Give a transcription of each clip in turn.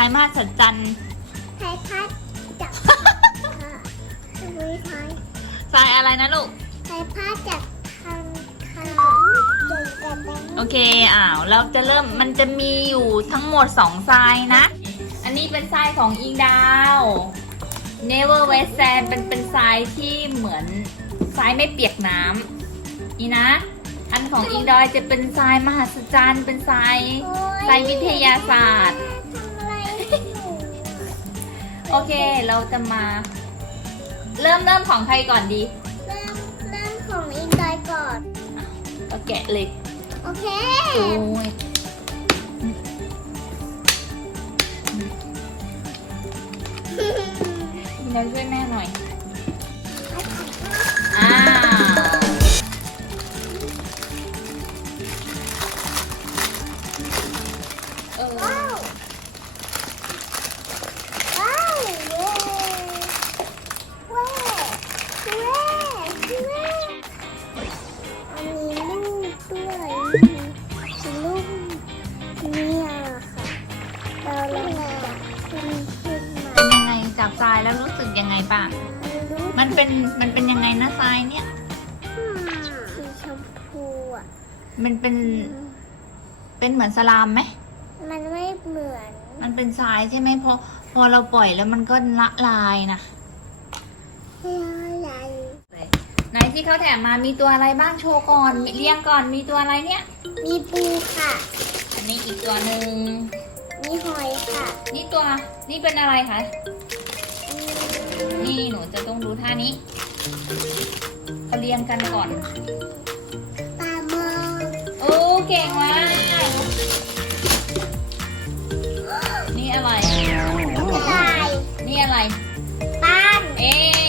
ายมหัศจรรย์ไทยพัดจับค่ะไม่ไทยทรายอะไรนะลูก ไทยพัดจากทางขนมเดินกันได้โอเคอ้าวเราจะเริ่มมันจะมีอยู่ทั้งหมดสองทรายนะ อันนี้เป็นทรายของอิงดาว Never West Sand เป็นเป็นทรายที่เหมือนทรายไม่เปียกน้ำนี่นะ อันของอิงดอยจะเป็นทรายมหัศจรรย์เป็นทรายโอ๊ยทรายวิทยาศาสตร์ ท โอเค เราจะมา เริ่มเริ่มของใครก่อนดี เริ่มเริ่มของอินดอยก่อน ก็แกะเลยโอเค โอ้ยอิงดอยช่วยแม่หน่อย แล้วรู้สึกยังไงบ้างลูกมันเป็นมันเป็นยังไงนะทรายเนี่ย สีชมพูอะมันเป็นเป็นเหมือนสลามไหม มันไม่เหมือน มันเป็นทรายใช่ไหมพอพอเราปล่อยแล้วมันก็ละลายนะอะไรไหนที่เขาแถมมามีตัวอะไรบ้างโชว์ก่อนมีเรียงก่อนมีตัวอะไรเนี่ย มีปูค่ะ อันนี้อีกตัวหนึ่งมีหอยค่ะ นี่ตัวนี่เป็นอะไรคะอืม นี่หนูจะต้องดูท่านี้เขาเรียงกันก่อน ปลาหมอโอ้เก่งมากนี่อะไร กระต่ายนี่อะไรบ้านเอ๊ะ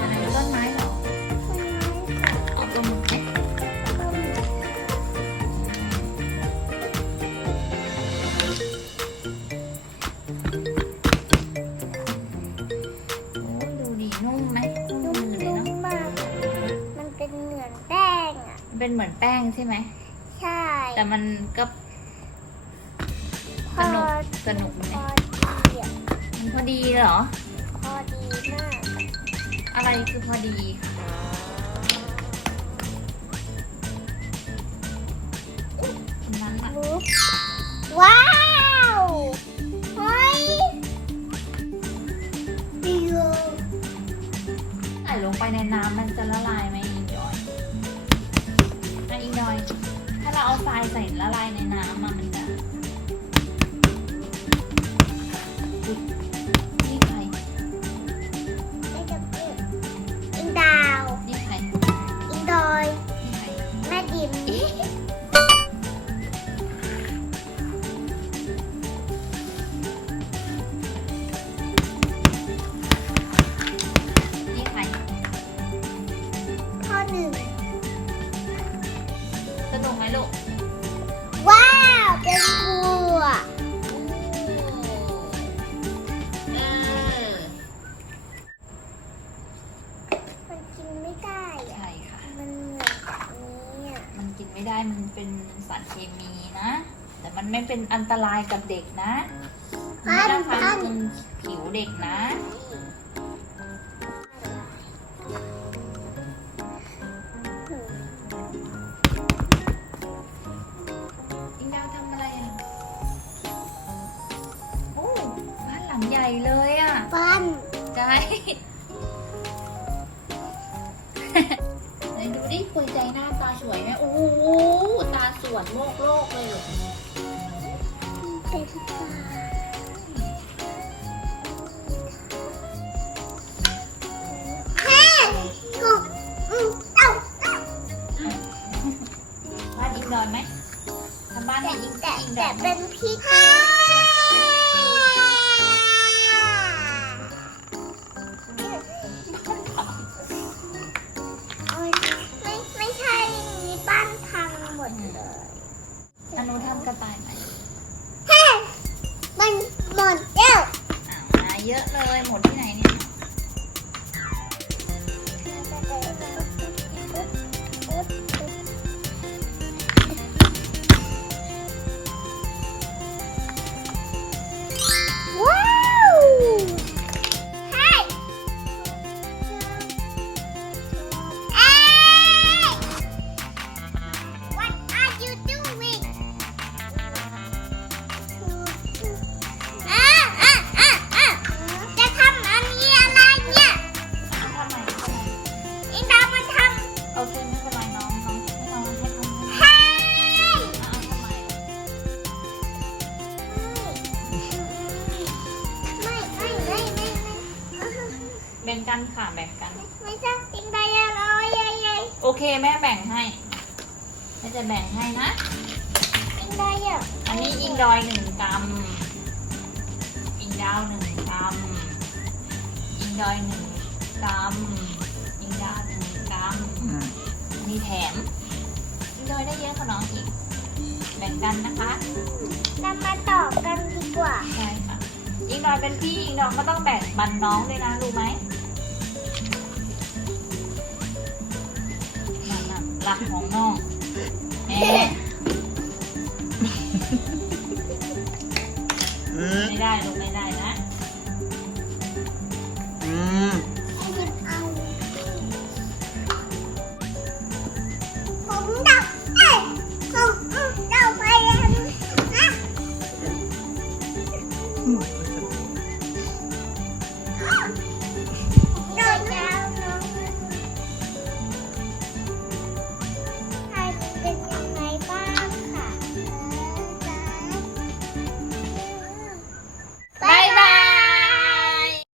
ดาจะเอาตัวไหนต้นไม้เหรอเอาตัวหมุนไหมโอ้ยดูดีนุ่มไหมนุ่มมือเลยนุ่มเนาะมากมันเป็นเหมือนแป้งอะมันเป็นเหมือนแป้งใช่ไหม ใช่ แต่มันก็พสอนุกสนุกไหมพอดีอะมันพอดีเหรอ พอดีมาก อะไรคือพอดีมันอะปุ๊บว้าวเฮ้ยดีเลยใส่ลงไปในน้ำมันจะละลายไหมอิงดอยอะอิงดอย ถ้าเราเอาทรายใส่ละลายในน้ำอะมัน ไม่ได้มันเป็นสารเคมีนะ แต่มันไม่เป็นอันตรายกับเด็กนะมันไม่ทำให้ผิวเด็กนะอิงดาวทำอะไรอะโอ้บ้านหลังใหญ่เลยอะปั้นใช่ไหน ดูดิคุยใจหน้าตาสวยไหมโอ้โหตาสวนโลกโลกเลยเหรอเป็นปลาแม่ถูกอืมเอ้าเอ้าบ้านอิงดอนไหมทำบ้านให้อิงแต่อิงดแต่อนไหมเป็นพี่ เยอะเลย หมดที่ไหนเนี่ย แบ่งกันค่ะแบ่งกัน ไม่ใช่กินได้ยังไงใหญ่ใหญ่โอเคแม่แบ่งให้แม่จะแบ่งให้นะ กินได้ยังอันนี้อิงดอยหนึ่งกรัมอิงดาวหนึ่งกรัมอิงดอยหนึ่งกรัมอิงดาวหนึ่งกรัมอืมมีแถมอิงดอยได้เยอะกว่าน้องอีก แบ่งกันนะคะเรามาต่อกันดีกว่า ใช่ค่ะอิงดอยเป็นพี่อิงดอยก็ต้องแบ่งบันน้องด้วยนะรู้ไหม นั่นน่ะหลักของน้องแหมอืมไม่ได้ลูกไม่